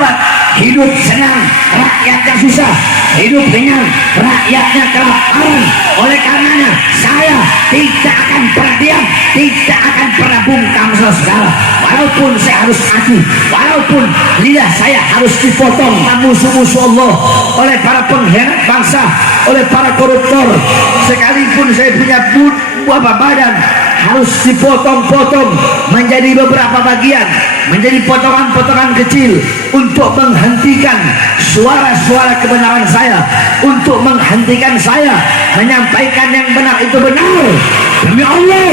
sahabat hidup senang, rakyatnya susah, hidup dengan rakyatnya kelaparan. Oleh karenanya saya tidak akan pernah diam, tidak akan pernah bungkam saudara. Walaupun saya harus mati, walaupun lidah saya harus dipotong musuh-musuh Allah oleh para pengkhianat bangsa, oleh para koruptor, sekalipun saya punya badan harus dipotong-potong menjadi beberapa bagian, menjadi potongan-potongan kecil untuk menghentikan suara-suara kebenaran saya, untuk menghentikan saya menyampaikan yang benar itu benar. Demi Allah,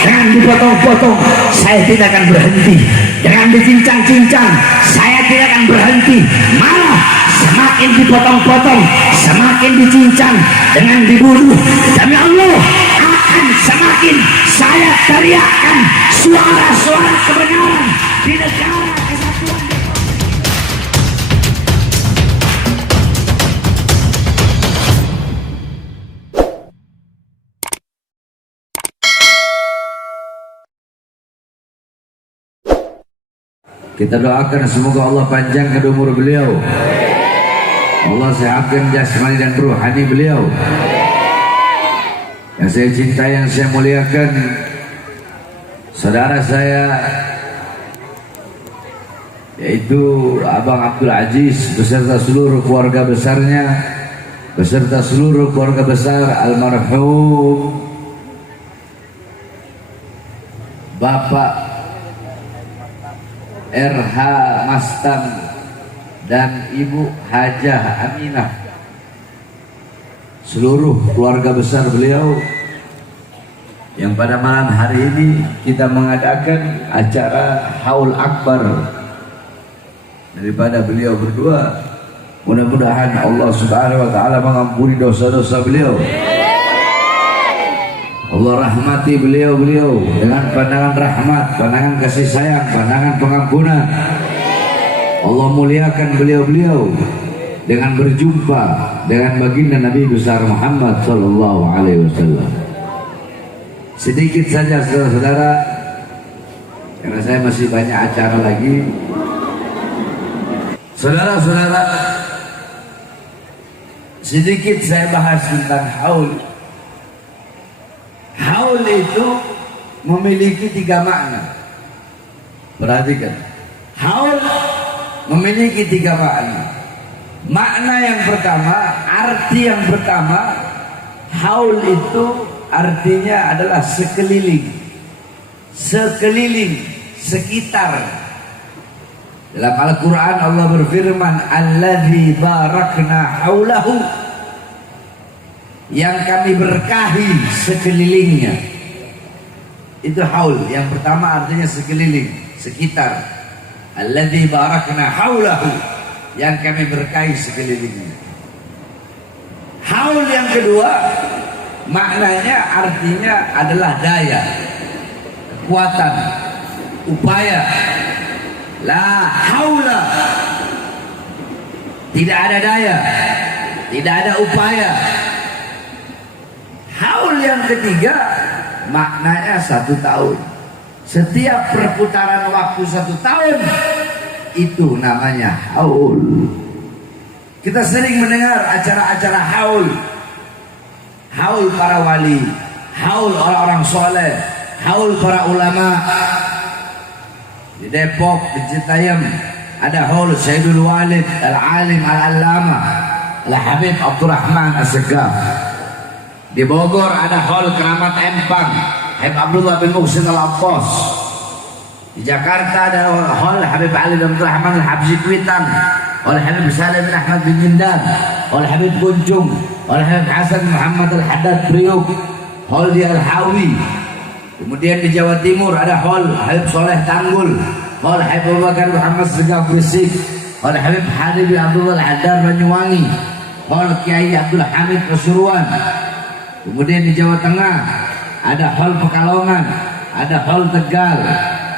jangan dipotong-potong, saya tidak akan berhenti. Jangan dicincang-cincang, saya tidak akan berhenti. Malah semakin dipotong-potong, semakin dicincang dengan dibunuh. Demi Allah, akan semakin saya teriakkan suara-suara kebenaran di negara kesatuan. Kita doakan semoga Allah panjangkan umur beliau, Allah sehatkan jasmani dan rohani beliau. Yang saya cintai, yang saya muliakan, saudara saya yaitu Abang Abdul Aziz beserta seluruh keluarga besarnya, beserta seluruh keluarga besar almarhum Bapak RH Mastam dan Ibu Hajah Aminah, seluruh keluarga besar beliau yang pada malam hari ini kita mengadakan acara haul akbar daripada beliau berdua. Mudah-mudahan Allah Subhanahu wa taala mengampuni dosa-dosa beliau, Allah rahmati beliau-beliau dengan pandangan rahmat, pandangan kasih sayang, pandangan pengampunan. Allah muliakan beliau-beliau dengan berjumpa dengan baginda Nabi besar Muhammad sallallahu alaihi wasallam. Sedikit saja saudara-saudara, karena saya masih banyak acara lagi. Saudara-saudara, sedikit saya bahas tentang haul. Haul itu memiliki 3 makna. Perhatikan, haul memiliki 3 makna. Makna yang pertama, arti yang pertama, haul itu artinya adalah sekeliling, sekeliling, sekitar. Dalam Al-Quran Allah berfirman, alladzi barakna haulahu, yang kami berkahi sekelilingnya. Itu haul. Yang pertama artinya sekeliling, sekitar. Alladzi barakna haulahu, yang kami berkahi sekelilingnya. Haul yang kedua maknanya artinya adalah daya, kekuatan, upaya. La haula, tidak ada daya, tidak ada upaya. Haul yang ketiga maknanya 1 tahun. Setiap perputaran waktu 1 tahun itu namanya haul. Kita sering mendengar acara-acara haul, haul para wali, haul orang-orang soleh, haul para ulama. Di Depok, di Citayam ada haul Sayyidul Walid Al-Alim Al-Allama Al-Habib Abdurrahman As-Segaf. Di Bogor ada haul Keramat Empang Habib Abdullah bin Muhsin Al-Abbas. Di Jakarta ada haul Habib Ali bin Abdurrahman Al-Habsi Kuitang, oleh Habib Salim bin Ahmad bin Jindan, oleh Habib Kuncung, oleh Habib Hasan Muhammad Al-Haddad Priuk, haul di Al-Hawi. Kemudian di Jawa Timur ada haul Habib Soleh Tanggul, haul Habib Abu Bakar Muhammad Segaf Gresik, oleh Habib Hadi bin Abdullah Al-Haddar Banyuwangi, haul Kiai Abdul Hamid Pasuruan. Kemudian di Jawa Tengah ada haul Pekalongan, ada haul Tegal,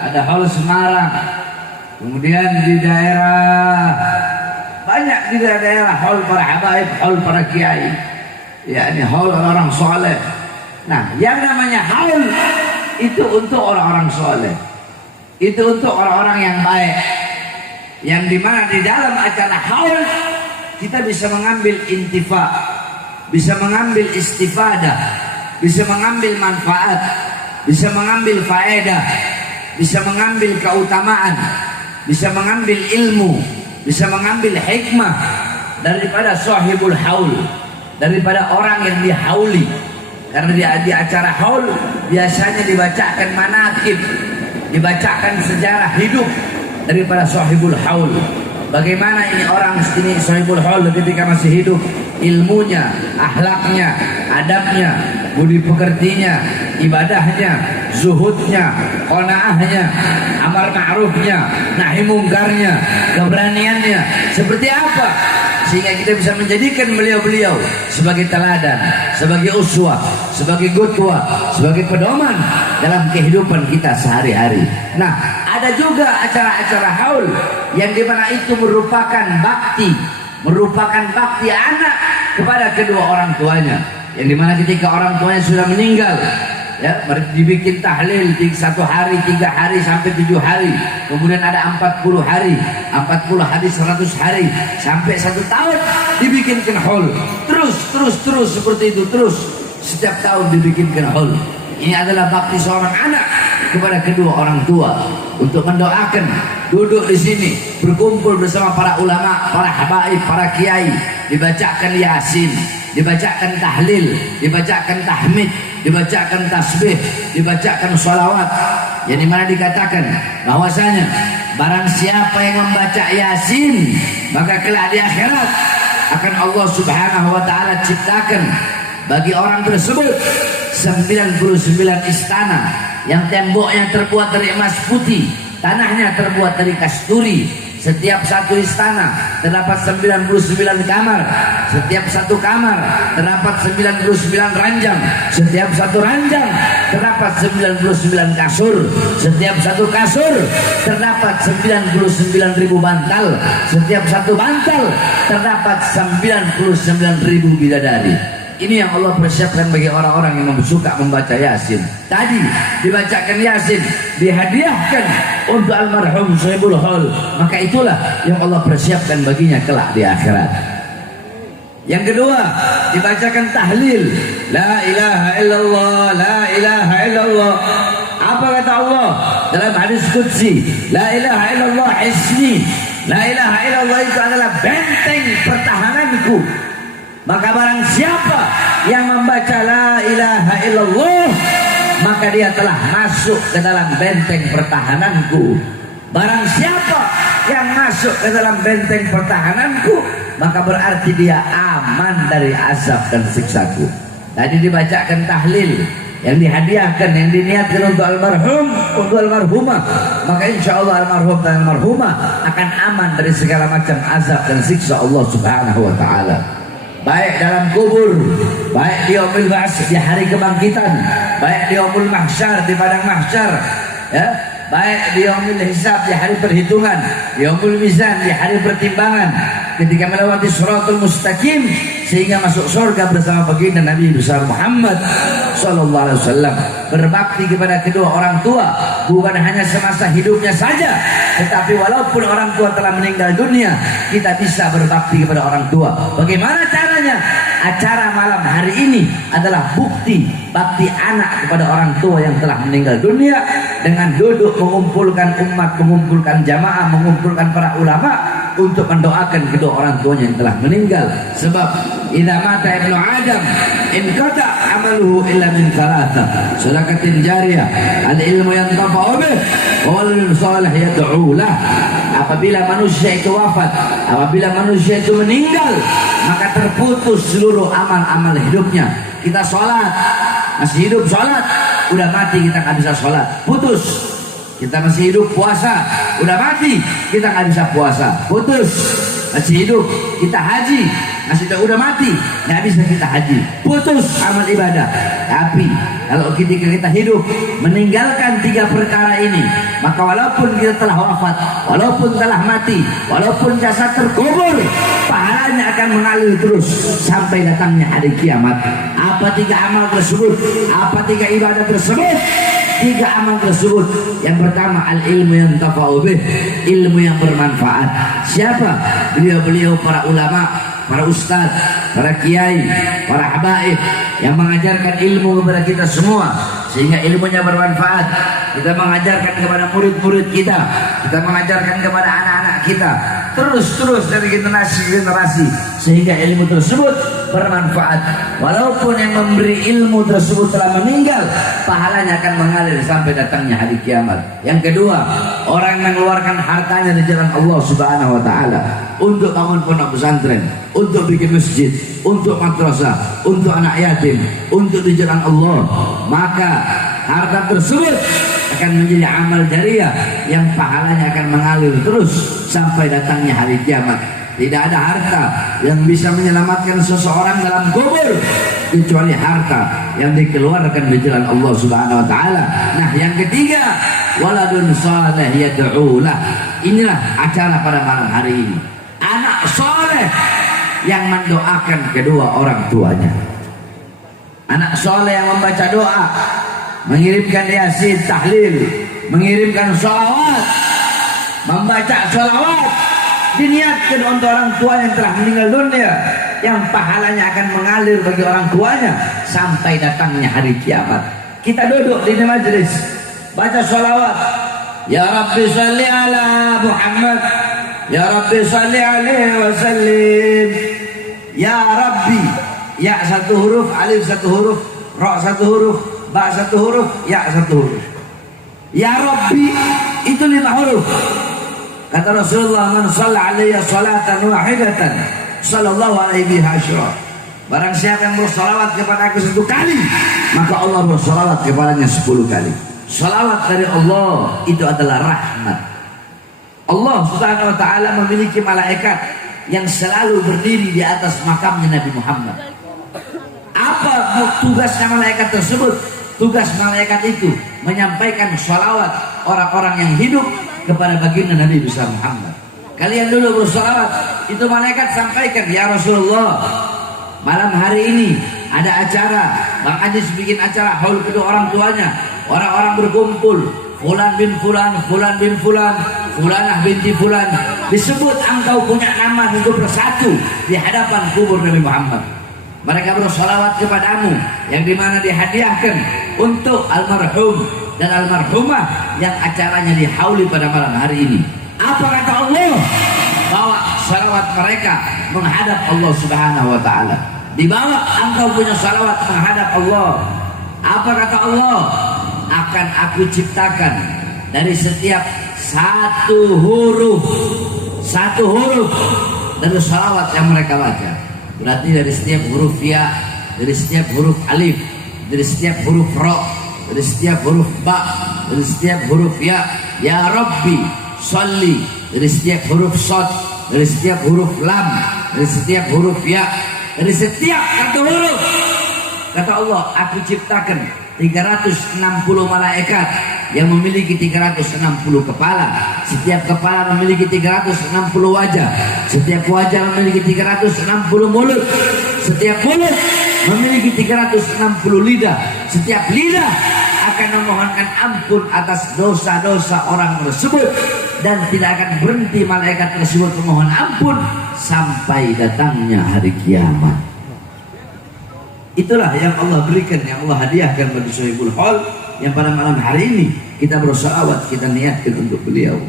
ada haul Semarang. Kemudian di daerah banyak, di daerah haul para habaib, haul para kiai, yakni haul orang soleh. Nah, yang namanya haul itu untuk orang-orang soleh, itu untuk orang-orang yang baik, yang dimana di dalam acara haul kita bisa mengambil intifa, bisa mengambil istifadah, bisa mengambil manfaat, bisa mengambil faedah, bisa mengambil keutamaan, bisa mengambil ilmu, bisa mengambil hikmah daripada sahibul haul, daripada orang yang dihauli. Karena di acara haul biasanya dibacakan manaqib, dibacakan sejarah hidup daripada sahibul haul. Bagaimana ini orang ini sahibul haul ketika masih hidup, ilmunya, akhlaknya, adabnya, budi pekertinya, ibadahnya, zuhudnya, qanaahnya, amar ma'rufnya, nahi mungkarnya, keberaniannya seperti apa, sehingga kita bisa menjadikan beliau-beliau sebagai teladan, sebagai uswah, sebagai qudwah, sebagai pedoman dalam kehidupan kita sehari-hari. Nah, ada juga acara-acara haul yang dimana itu merupakan bakti anak kepada kedua orang tuanya, yang dimana ketika orang tuanya sudah meninggal, ya, dibikin tahlil 1 hari, 3 hari sampai 7 hari, kemudian ada 40 hari, 40 hari 100 hari, sampai 1 tahun dibikinkan haul, terus seperti itu, terus setiap tahun dibikinkan haul. Ini adalah bakti seorang anak kepada kedua orang tua untuk mendoakan, duduk di sini berkumpul bersama para ulama, para habaib, para kiai, dibacakan yasin, dibacakan tahlil, dibacakan tahmid, dibacakan tasbih, dibacakan sholawat, yang dimana dikatakan bahwasanya barang siapa yang membaca yasin maka kelak di akhirat akan Allah subhanahu wa ta'ala ciptakan bagi orang tersebut 99 istana yang temboknya terbuat dari emas putih, tanahnya terbuat dari kasturi. Setiap satu istana terdapat 99 kamar. Setiap satu kamar terdapat 99 ranjang. Setiap satu ranjang terdapat 99 kasur. Setiap satu kasur terdapat 99.000 bantal. Setiap satu bantal terdapat 99.000 bidadari. Ini yang Allah persiapkan bagi orang-orang yang suka membaca yasin. Tadi dibacakan yasin, dihadiahkan untuk almarhum sahibul haul, maka itulah yang Allah persiapkan baginya kelak di akhirat. Yang kedua, dibacakan tahlil, la ilaha illallah, la ilaha illallah. Apa kata Allah dalam hadis qudsi? La ilaha illallah ismi, la ilaha illallah itu adalah benteng pertahananku. Maka barang siapa yang membaca la ilaha illallah, maka dia telah masuk ke dalam benteng pertahananku. Barang siapa yang masuk ke dalam benteng pertahananku, maka berarti dia aman dari azab dan siksaku. Tadi dibacakan tahlil yang dihadiahkan, yang diniatkan untuk almarhum, untuk almarhumah, maka insya Allah almarhum dan almarhumah akan aman dari segala macam azab dan siksa Allah subhanahu wa ta'ala. Baik dalam kubur, baik di yaumul ba'ts, di hari kebangkitan, baik di yaumul mahsyar, di padang mahsyar, ya, baik di yaumul hisab, di hari perhitungan, di yaumul mizan, di hari pertimbangan, ketika melewati siratul mustaqim sehingga masuk surga bersama baginda Nabi besar Muhammad sallallahu alaihi wasallam. Berbakti kepada kedua orang tua bukan hanya semasa hidupnya saja, tetapi walaupun orang tua telah meninggal dunia, kita bisa berbakti kepada orang tua. Bagaimana caranya? Acara malam hari ini adalah bukti bakti anak kepada orang tua yang telah meninggal dunia, dengan duduk mengumpulkan umat, mengumpulkan jamaah, mengumpulkan para ulama untuk mendoakan kedua orang tuanya yang telah meninggal. Sebab idza mata ibnu adam inqata amaluhu illa min thalatha sadaqatin jariyah, al ilmu yantafa'u bih wa waladun salih yad'u lah. Apabila manusia itu wafat, apabila manusia itu meninggal, maka terputus seluruh amal-amal hidupnya. Kita sholat, masih hidup sholat, udah mati kita nggak bisa sholat, putus. Kita masih hidup puasa, udah mati kita nggak bisa puasa, putus. Masih hidup kita haji, masih udah mati nggak bisa kita haji, putus amal ibadah. Tapi kalau kita hidup meninggalkan 3 perkara ini, maka walaupun kita telah wafat, walaupun telah mati, walaupun jasad terkubur, pahalanya akan mengalir terus sampai datangnya hari kiamat. Apa 3 amal tersebut? Apa 3 ibadah tersebut? tiga amal tersebut. Yang pertama al-ilmu yang tafa'ubih, ilmu yang bermanfaat. Siapa? Beliau-beliau para ulama, para ustaz, para kiai, para habaib yang mengajarkan ilmu kepada kita semua sehingga ilmunya bermanfaat. Kita mengajarkan kepada murid-murid kita, kita mengajarkan kepada anak-anak kita, terus dari generasi ke generasi sehingga ilmu tersebut bermanfaat. Walaupun yang memberi ilmu tersebut telah meninggal, pahalanya akan mengalir sampai datangnya hari kiamat. Yang kedua, orang yang mengeluarkan hartanya di jalan Allah Subhanahu wa taala untuk bangun pondok pesantren, untuk bikin masjid, untuk madrasah, untuk anak yatim, untuk di jalan Allah, maka harta tersebut akan menjadi amal jariah yang pahalanya akan mengalir terus sampai datangnya hari kiamat. Tidak ada harta yang bisa menyelamatkan seseorang dalam kubur kecuali harta yang dikeluarkan di jalan Allah Subhanahu wa taala. Nah, yang ketiga, waladun saleh yad'ulah. Inilah acara pada malam hari ini. Anak soleh yang mendoakan kedua orang tuanya. Anak soleh yang membaca doa, mengirimkan yasin, tahlil, mengirimkan sholawat, membaca sholawat, diniatkan untuk orang tua yang telah meninggal dunia, yang pahalanya akan mengalir bagi orang tuanya sampai datangnya hari kiamat. Kita duduk di majelis, baca sholawat, ya Rabbi salli ala Muhammad, ya Rabbi salli alaihi wasallim, ya Rabbi, ya satu huruf, alif satu huruf, ra satu huruf, ba satu huruf, ya satu huruf. Ya Rabbi itu 5 huruf. Kata Rasulullah, man shalla alayya salatan wahidatan sallallahu alaihi hasyra. Barang siapa yang bersalawat kepada aku 1 kali, maka Allah bersalawat kepadanya 10 kali. Salawat dari Allah itu adalah rahmat. Allah Subhanahu wa taala memiliki malaikat yang selalu berdiri di atas makamnya Nabi Muhammad. Apa tugasnya malaikat tersebut? Tugas malaikat itu menyampaikan sholawat orang-orang yang hidup kepada baginda Nabi besar Muhammad. Kalian dulu bersolawat, itu malaikat sampaikan, ya Rasulullah, malam hari ini ada acara, Bang Ajis bikin acara haul kedua orang tuanya, orang-orang berkumpul, fulan bin fulan, fulan bin fulan, fulanah binti fulan, disebut engkau punya nama itu bersatu di hadapan kubur Nabi Muhammad. Mereka bersolawat kepadamu yang dimana dihadiahkan untuk almarhum dan almarhumah yang acaranya dihauli pada malam hari ini. Apa kata Allah? Bawa salawat mereka menghadap Allah Subhanahu wa taala. Dibawa engkau punya salawat menghadap Allah. Apa kata Allah? Akan aku ciptakan dari setiap satu huruf dari salawat yang mereka baca. Berarti dari setiap huruf ya, dari setiap huruf alif, dari setiap huruf ra, dari setiap huruf ba, dari setiap huruf ya Rabbi sholli, dari setiap huruf shad, dari setiap huruf lam, dari setiap huruf ya, dari setiap satu huruf. Kata Allah, aku ciptakan 360 malaikat yang memiliki 360 kepala. Setiap kepala memiliki 360 wajah. Setiap wajah memiliki 360 mulut. Setiap mulut memiliki 360 lidah. Setiap lidah akan memohonkan ampun atas dosa-dosa orang tersebut, dan tidak akan berhenti malaikat tersebut memohon ampun sampai datangnya hari kiamat. Itulah yang Allah berikan, yang Allah hadiahkan bagi Sohibul Hal, yang pada malam hari ini kita bersolawat, kita niatkan untuk beliau.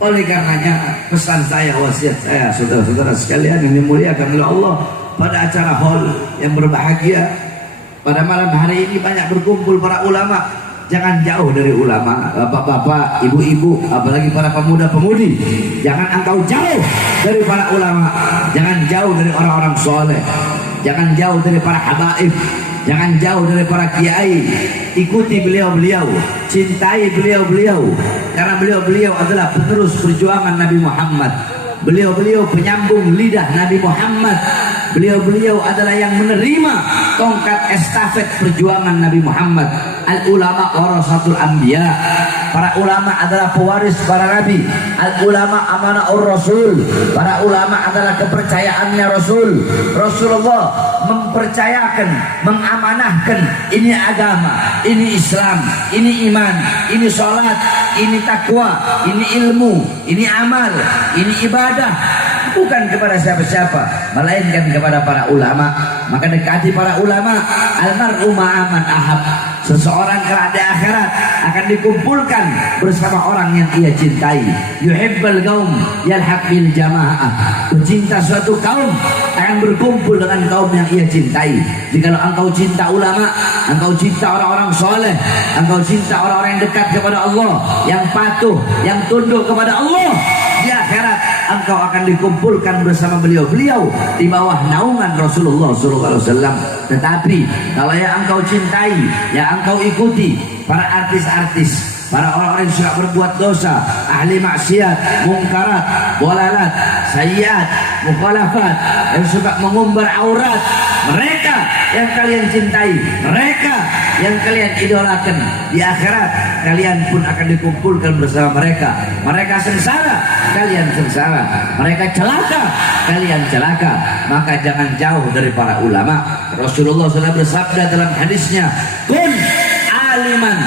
Oleh karenanya pesan saya, wasiat saya, saudara-saudara sekalian yang dimuliakan oleh Allah, pada acara hall yang berbahagia pada malam hari ini banyak berkumpul para ulama. Jangan jauh dari ulama, bapak-bapak, ibu-ibu, apalagi para pemuda-pemudi. Jangan engkau jauh dari para ulama, jangan jauh dari orang-orang soleh, jangan jauh dari para habaib, jangan jauh dari para kiai. Ikuti beliau-beliau, cintai beliau-beliau, karena beliau-beliau adalah penerus perjuangan Nabi Muhammad. Beliau-beliau penyambung lidah Nabi Muhammad. Beliau-beliau adalah yang menerima tongkat estafet perjuangan Nabi Muhammad. Al ulama warasatul anbiya. para ulama adalah pewaris para nabi. Al ulama amanah rasul. Para ulama adalah kepercayaannya Rasul. Rasulullah mempercayakan, mengamanahkan ini agama, ini Islam, ini iman, ini sholat, ini takwa, ini ilmu, ini amal, ini ibadah, bukan kepada siapa-siapa melainkan kepada para ulama. Maka dekati para ulama. Almar'u ma'aman ahab. Seseorang kelak di akhirat akan dikumpulkan bersama orang yang ia cintai. Yuhibbal qaum yalhaq bil jamaah. Pecinta suatu kaum akan berkumpul dengan kaum yang ia cintai. Jikalau engkau cinta ulama, engkau cinta orang-orang soleh, engkau cinta orang-orang yang dekat kepada Allah, yang patuh, yang tunduk kepada Allah, di akhirat engkau akan dikumpulkan bersama beliau-beliau di bawah naungan Rasulullah SAW. Tetapi kalau yang engkau cintai, yang engkau ikuti para artis-artis, para orang-orang yang suka berbuat dosa, ahli maksiat, mungkarat, dolalat, sayyiat, mukhalafat, yang suka mengumbar aurat, mereka yang kalian cintai, mereka yang kalian idolakan, di akhirat kalian pun akan dikumpulkan bersama mereka. Mereka sengsara, kalian sengsara. Mereka celaka, kalian celaka. Maka jangan jauh dari para ulama. Rasulullah SAW bersabda dalam hadisnya, kun aliman,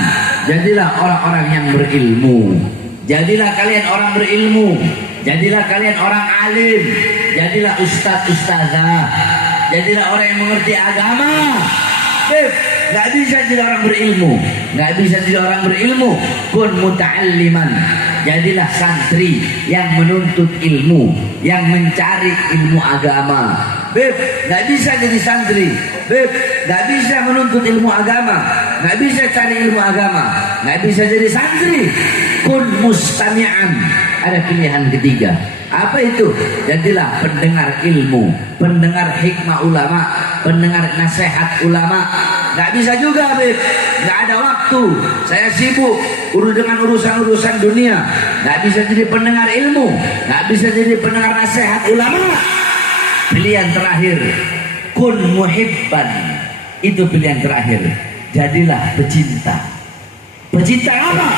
jadilah orang-orang yang berilmu. Jadilah kalian orang berilmu. Jadilah kalian orang alim. Jadilah ustaz-ustazah. Jadilah orang yang mengerti agama. Gak bisa jadi orang berilmu. Gak bisa jadi orang berilmu. Kun muta'alliman, jadilah santri yang menuntut ilmu, yang mencari ilmu agama. Gak bisa jadi santri. Gak bisa menuntut ilmu agama, gak bisa cari ilmu agama, gak bisa jadi santri. Kun mustami'an, ada pilihan ketiga. Apa itu? Jadilah pendengar ilmu, pendengar hikmah ulama, pendengar nasihat ulama. Gak bisa juga, gak ada waktu, saya sibuk dengan urusan-urusan dunia. Gak bisa jadi pendengar ilmu, gak bisa jadi pendengar nasihat ulama. Pilihan terakhir, kun muhibban, itu pilihan terakhir. Jadilah pecinta. Pecinta apa?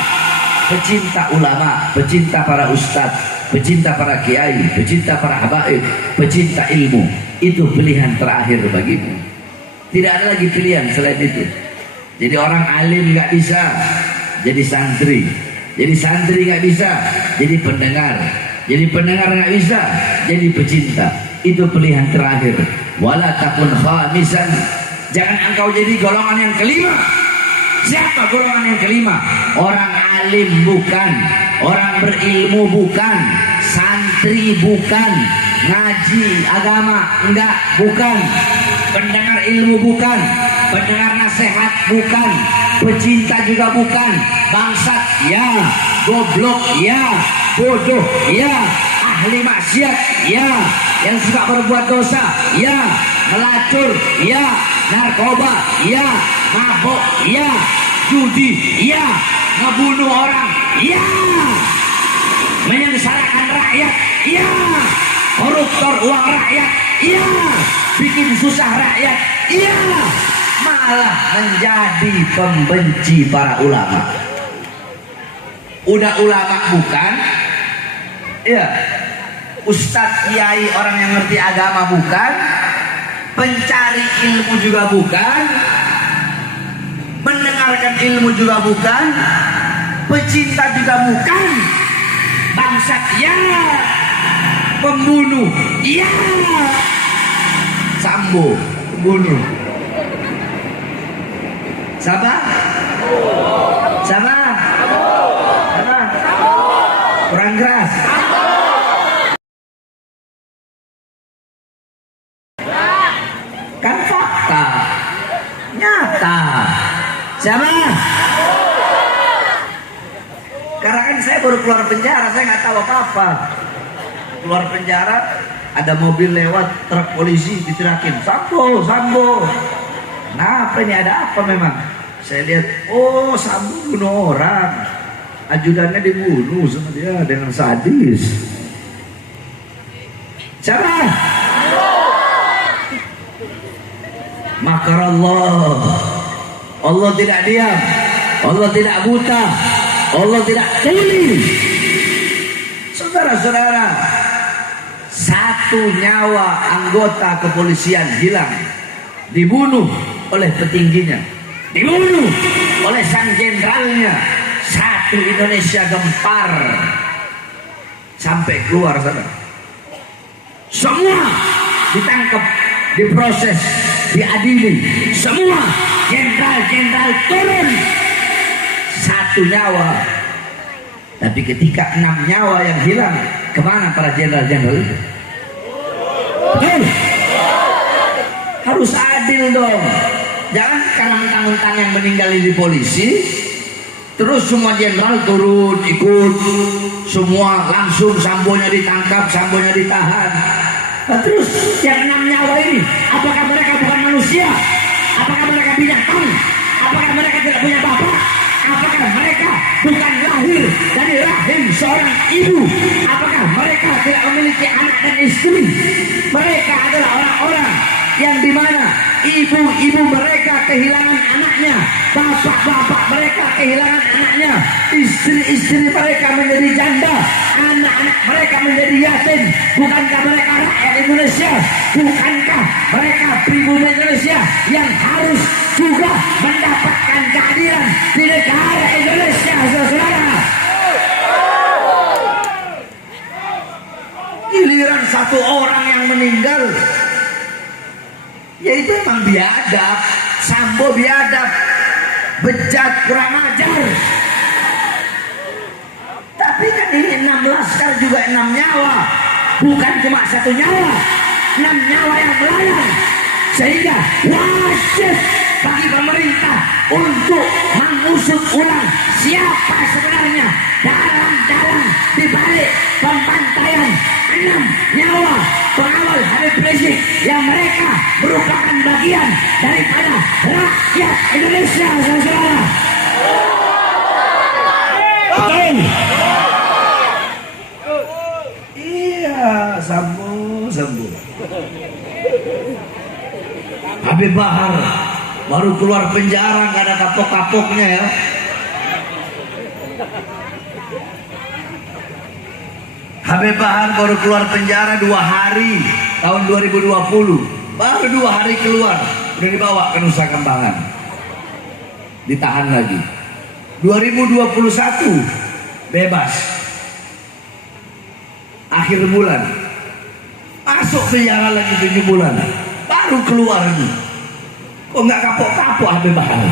Pecinta ulama, pecinta para ustadz, pecinta para kiai, pecinta para habaib, pecinta ilmu. Itu pilihan terakhir bagimu. Tidak ada lagi pilihan selain itu. Jadi orang alim gak bisa jadi santri, jadi santri gak bisa jadi pendengar, jadi pendengar gak bisa jadi pecinta. Itu pilihan terakhir. Wala takun khamisan, jangan engkau jadi golongan yang kelima. Siapa golongan yang kelima? Orang alim bukan, orang berilmu bukan, santri bukan, ngaji agama enggak, bukan, pendengar ilmu bukan, pendengar nasihat bukan, pecinta juga bukan, bangsat ya, goblok ya, bodoh ya, ahli maksiat ya, yang suka berbuat dosa ya, melacur ya, narkoba ya, mabok ya, judi ya, ngebunuh orang ya, menyengsarakan rakyat ya, koruptor uang rakyat ya, bikin susah rakyat ya, malah menjadi pembenci para ulama. Udah ulama bukan ya, ustadz kiai orang yang ngerti agama bukan, pencari ilmu juga bukan, mendengarkan ilmu juga bukan, pecinta juga bukan, bangsat ya, pembunuh ya, Sambo pembunuh, siapa? Sama? Sama? Kurang keras. Kan fakta nyata. Siapa? Karena kan saya baru keluar penjara, saya nggak tahu apa-apa. Keluar penjara, ada mobil lewat, truk polisi diterakin, Sambo, Sambo. Kenapa ini, ada apa memang? Saya lihat, oh Sambo bunuh orang, ajudannya dibunuh sama dia dengan sadis. Siapa? Makarallah. Allah tidak diam, Allah tidak buta, Allah tidak peduli. Saudara-saudara, satu nyawa anggota kepolisian hilang, dibunuh oleh petingginya, dibunuh oleh sang jenderalnya. Satu Indonesia gempar sampai keluar sana. Semua ditangkap, diproses, diadili. Semua jenderal-jenderal turun. Satu nyawa. Tapi ketika 6 nyawa yang hilang, kemana para jenderal-jenderal itu? Betul. Harus adil dong. Jangan karena mentang-mentang yang meninggal di polisi, terus semua jenderal turun ikut, semua langsung sambonya ditangkap, sambonya ditahan. Nah, terus yang 6 nyawa ini, apakah mereka bukan manusia? Apakah mereka binatang? Apakah mereka tidak punya bapak? Apakah mereka bukan lahir dari rahim seorang ibu? Apakah mereka tidak memiliki anak dan istri? Mereka adalah orang-orang yang dimana ibu-ibu mereka kehilangan anaknya, bapak-bapak mereka kehilangan anaknya, istri-istri mereka menjadi janda, anak-anak mereka menjadi yatim. Bukankah mereka rakyat Indonesia? Bukankah mereka pribumi Indonesia yang harus juga mendapatkan keadilan di negara Indonesia, saudara? Giliran satu orang yang meninggal, yaitu memang biadab, Sambo biadab, bejat, kurang ajar. Tapi kan ini 6 laskar juga 6 nyawa, bukan cuma 1 nyawa, 6 nyawa yang melayang. Sehingga wajib bagi pemerintah untuk mengusut ulang siapa sebenarnya dalang-dalang di balik pembantaian 6 nyawa pengawal Habib Rizik yang mereka merupakan bagian daripada rakyat Indonesia, saudara. Betul. Iya, Sambo. Habib Bahar baru keluar penjara, nggak ada kapok-kapoknya ya. Habib Bahar baru keluar penjara 2 hari tahun 2020, baru 2 hari keluar udah dibawa ke Nusa Kambangan, ditahan lagi. 2021 bebas, akhir bulan masuk penjara lagi 7 bulan, baru keluar lagi. Kok nggak kapok-kapok Habib Bahar?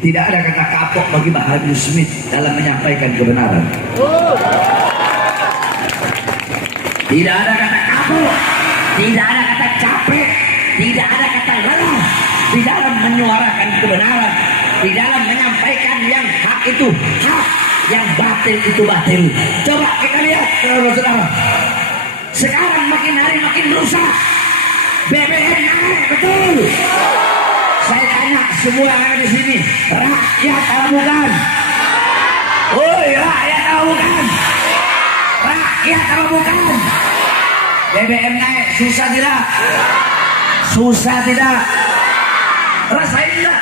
Tidak ada kata kapok bagi Bahar bin Smith dalam menyampaikan kebenaran. Tidak ada kata kapok, tidak ada kata capek, tidak ada kata lelah di dalam menyuarakan kebenaran, di dalam menyampaikan yang hak itu hak, yang batil itu batil. Coba kita lihat, saudara-saudara. Sekarang makin hari makin rusak. BBM naik, betul. Saya tanya semua yang ada di sini, rakyat atau bukan? Woi, rakyat atau bukan? Rakyat atau bukan? BBM naik, susah tidak? Susah tidak? Rasain enggak?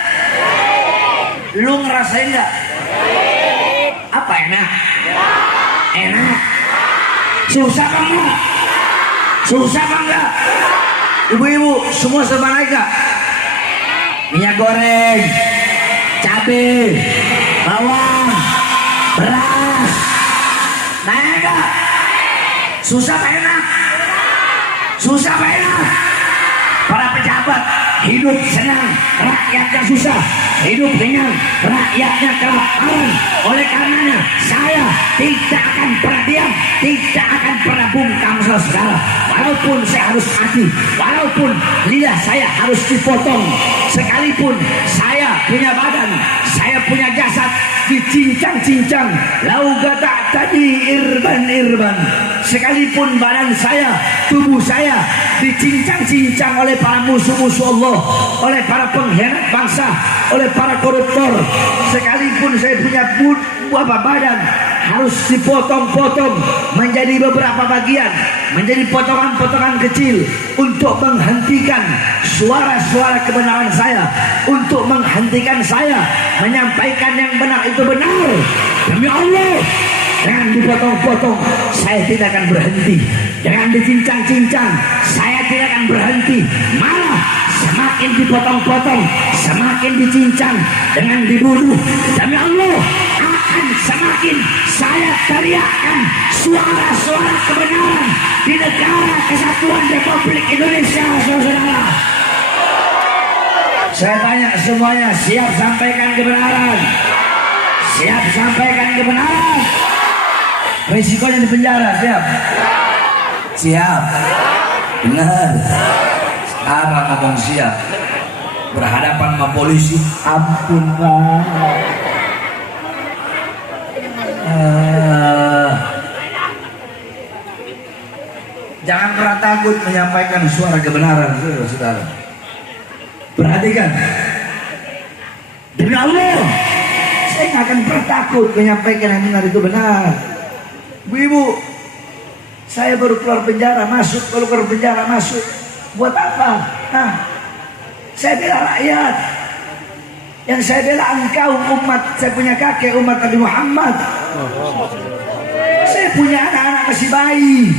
Lu ngerasain enggak? Apa enak? Enak. Susah apa enggak? Susah apa enggak? Ibu-ibu semua serba naik enggak? Minyak goreng, cabai, bawang, beras, naik enggak? Susah apa enak? Susah apa enak? Para pejabat hidup senang, rakyatnya susah. Hidup dengan rakyatnya kelaparan. Oleh karenanya saya tidak akan pernah diam, tidak akan pernah bungkam, saudara. Walaupun saya harus mati, walaupun lidah saya harus dipotong, sekalipun saya punya badan, saya punya jasad dicincang-cincang, lau gata tadi irban, sekalipun badan saya, tubuh saya dicincang-cincang oleh para musuh-musuh Allah, oleh para pengkhianat bangsa, oleh para koruptor, sekalipun saya punya badan harus dipotong-potong menjadi beberapa bagian, menjadi potongan-potongan kecil untuk menghentikan suara-suara kebenaran saya, untuk menghentikan saya menyampaikan yang benar itu benar. Demi Allah, jangan dipotong-potong, saya tidak akan berhenti. Jangan dicincang-cincang, saya tidak akan berhenti. Malah semakin dipotong-potong, semakin dicincang dengan dibunuh. Demi Allah, akan semakin saya teriakkan suara-suara kebenaran di negara kesatuan Republik Indonesia, saudara. Saya tanya semuanya, siap sampaikan kebenaran? Siap sampaikan kebenaran? Risikonya di penjara, siap? Siap. Benar. Sekarang ngomong siap. Berhadapan sama polisi, ampun Pak. Jangan pernah takut menyampaikan suara kebenaran, saudara. Perhatikan. Demi Allah, saya nggak akan pernah takut menyampaikan yang benar itu benar. Ibu, saya baru keluar penjara masuk, buat apa? Nah, saya bela rakyat. Yang saya bela engkau umat, saya punya kakek umat Nabi Muhammad. Saya punya anak-anak masih bayi.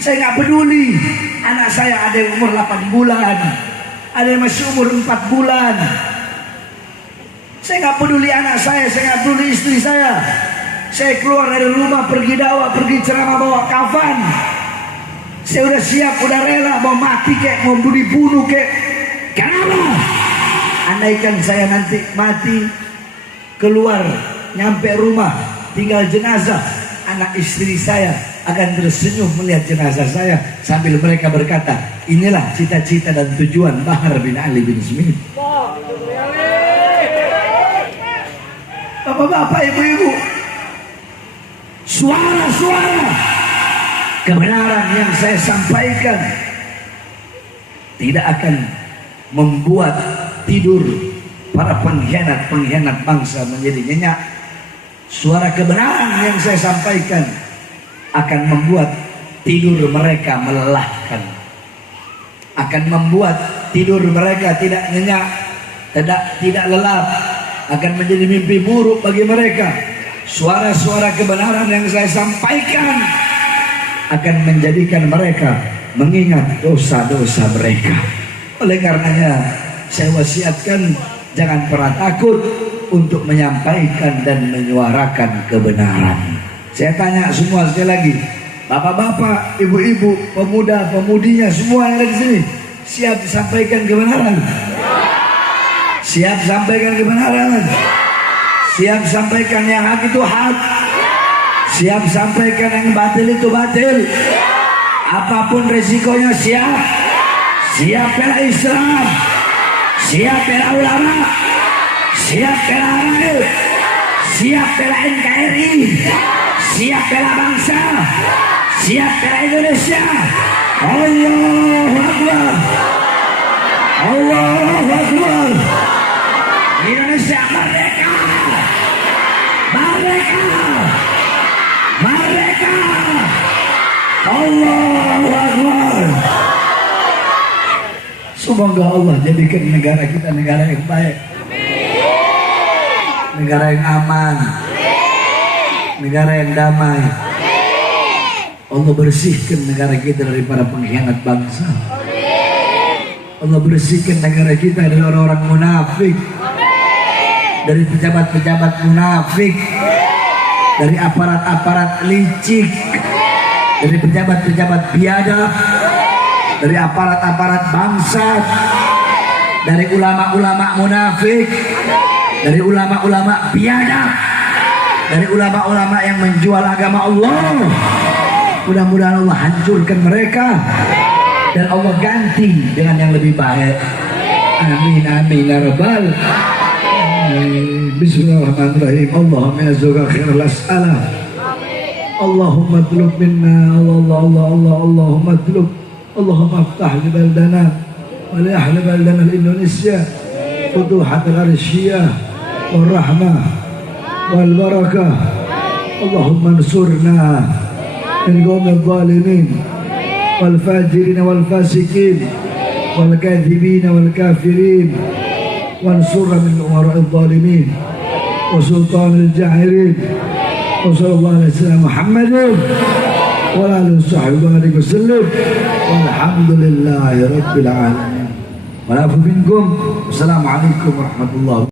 Saya nggak peduli. Anak saya ada yang umur 8 bulan, ada yang masih umur 4 bulan. Saya nggak peduli anak saya nggak peduli istri saya. Saya keluar dari rumah pergi dakwah, pergi ceramah bawa kafan. Saya udah siap, udah rela mau mati kek, mau dibunuh kek. Kenapa? Andaikan saya nanti mati, keluar, nyampe rumah, tinggal jenazah, anak istri saya akan tersenyum melihat jenazah saya sambil mereka berkata, inilah cita-cita dan tujuan Bahar bin Ali bin Smith. Bapak-bapak, ibu-ibu, suara-suara kebenaran yang saya sampaikan tidak akan membuat tidur para pengkhianat bangsa menjadi nyenyak. Suara kebenaran yang saya sampaikan akan membuat tidur mereka melelahkan, akan membuat tidur mereka tidak nyenyak, tidak lelap, akan menjadi mimpi buruk bagi mereka. Suara-suara kebenaran yang saya sampaikan akan menjadikan mereka mengingat dosa-dosa mereka. Oleh karenanya saya wasiatkan, jangan pernah takut untuk menyampaikan dan menyuarakan kebenaran. Saya tanya semua sekali lagi, bapak-bapak, ibu-ibu, pemuda-pemudinya, semua yang ada di sini, siap disampaikan kebenaran? Siap sampaikan kebenaran? Siap sampaikan yang hak itu hak? Siap sampaikan yang batil itu batil? Apapun resikonya siap? Siap bela Islam? Siap bela ulama? Siap bela rakyat? Siap bela NKRI? Siap bela bangsa? Siap bela Indonesia? Allahu Akbar! Allahu Akbar! Indonesia merdeka! Merdeka! Merdeka! Allahu Akbar! Semoga Allah jadikan negara kita negara yang baik, negara yang aman, negara yang damai. Allah bersihkan negara kita dari para pengkhianat bangsa. Allah bersihkan negara kita dari orang-orang munafik, dari pejabat-pejabat munafik, dari aparat-aparat licik, dari pejabat-pejabat biadab, dari aparat-aparat bangsa, dari ulama-ulama munafik, dari ulama-ulama biadab, dari ulama-ulama yang menjual agama Allah. Mudah-mudahan Allah hancurkan mereka dan Allah ganti dengan yang lebih baik. Amin amin ya rabbal alamin. Bismillahirrahmanirrahim. Allahumma yazaka khairal as'alah اللهم اطلب منا اللهم اطلب اللهم افتح لبلدنا ولأهل بلدنا الإندونيسيا فتوحة الأرشية والرحمة والبركة. اللهم انصرنا من قوم الظالمين والفاجرين والفاسقين والكاذبين والكافرين، وانصرنا من الأمراء الظالمين وسلطان الجاهلين. وصلى الله على سيدنا محمد وعلى آله وصحبه وسلم والحمد لله رب العالمين. والعفو منكم. السلام عليكم ورحمة الله.